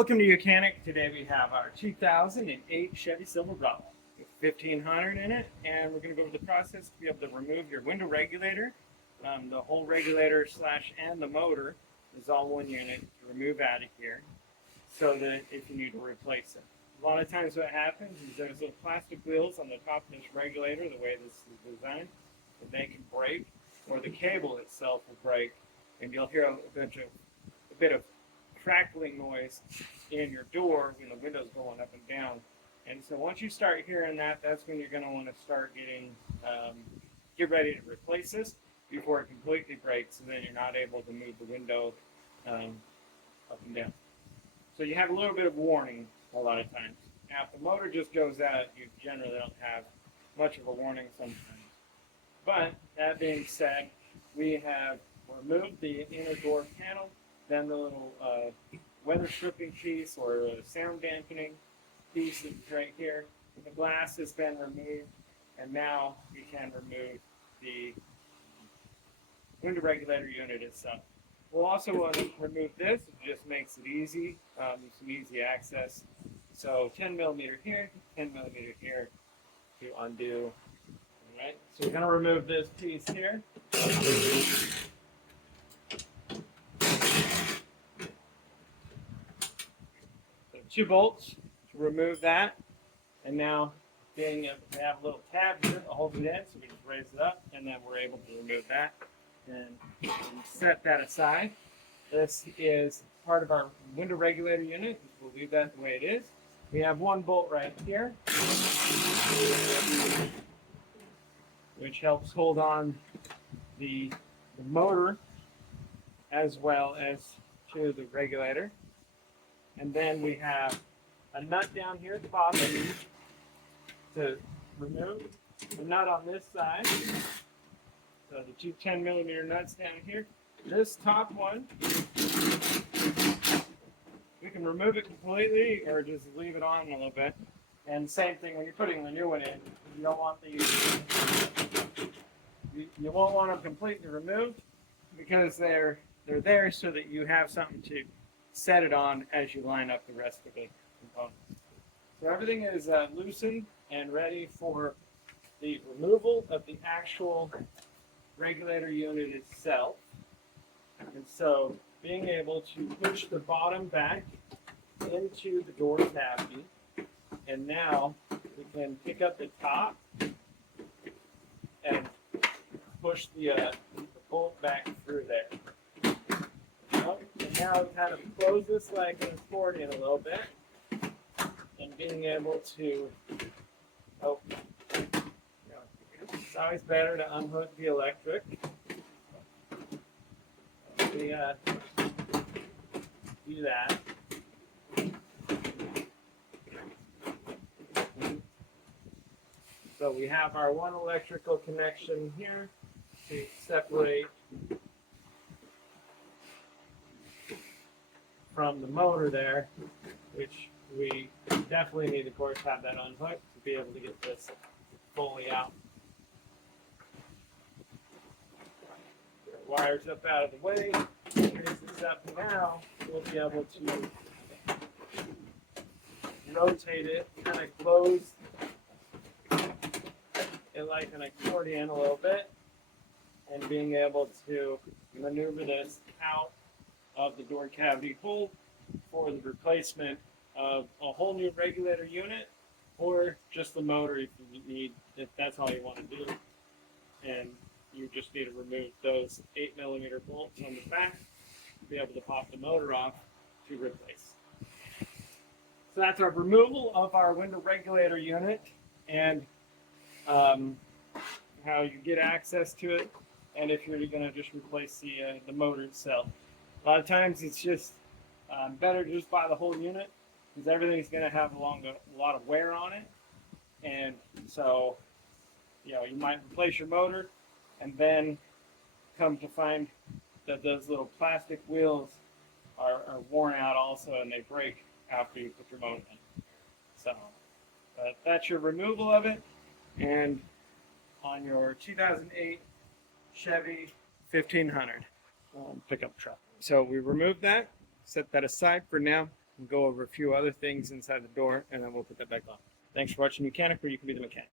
Welcome to Mechanic. Today we have our 2008 Chevy Silverado with 1500 in it, and we're going to go over the process to be able to remove your window regulator. The whole regulator and the motor is all one unit to remove out of here, so that if you need to replace it. A lot of times what happens is there's little plastic wheels on the top of this regulator, the way this is designed, and they can break, or the cable itself will break, and you'll hear a bit of crackling noise in your door when the window's going up and down. And so once you start hearing that, that's when you're going to want to start get ready to replace this before it completely breaks, and then you're not able to move the window up and down. So you have a little bit of warning a lot of times. Now if the motor just goes out, you generally don't have much of a warning sometimes. But that being said, we have removed the inner door panel, then the little weather stripping piece or sound dampening piece is right here. The glass has been removed, and now we can remove the window regulator unit itself. We'll also want to remove this. It just makes it easy, some easy access. So 10 millimeter here, 10 millimeter here to undo. All right, so we're going to remove this piece here. Two bolts to remove that, and now being able to have a little tab here to hold it in, so we just raise it up, and then we're able to remove that and set that aside. This is part of our window regulator unit. We'll leave that the way it is. We have one bolt right here, which helps hold on the motor as well as to the regulator. And then we have a nut down here at the bottom to remove. The nut on this side. So the two 10 millimeter nuts down here. This top one, we can remove it completely or just leave it on a little bit. And same thing when you're putting the new one in. You don't want you won't want them completely removed, because they're there so that you have something to set it on as you line up the rest of the components. So everything is loosened and ready for the removal of the actual regulator unit itself. And so being able to push the bottom back into the door cavity, and now we can pick up the top and push the bolt back through there. And now it kind of closes like an accordion a little bit, and being able to, it's always better to unhook the electric. We do that. So we have our one electrical connection here to separate from the motor there, which we definitely need, of course, have that unhooked to be able to get this fully out. Wires up out of the way. Raise this up now. We'll be able to rotate it, kind of close it like an accordion a little bit, and being able to maneuver this out of the door cavity hole for the replacement of a whole new regulator unit, or just the motor if that's all you want to do. And you just need to remove those 8 millimeter bolts on the back to be able to pop the motor off to replace. So that's our removal of our window regulator unit, and how you get access to it, and if you're going to just replace the motor itself. A lot of times it's just better to just buy the whole unit, because everything's going to have a lot of wear on it. And so, you might replace your motor and then come to find that those little plastic wheels are worn out also, and they break after you put your motor in. So that's your removal of it. And on your 2008 Chevy 1500 pickup truck. So we removed that, set that aside for now. and go over a few other things inside the door, and then we'll put that back on. Thanks for watching Mechanic, where you can be the mechanic.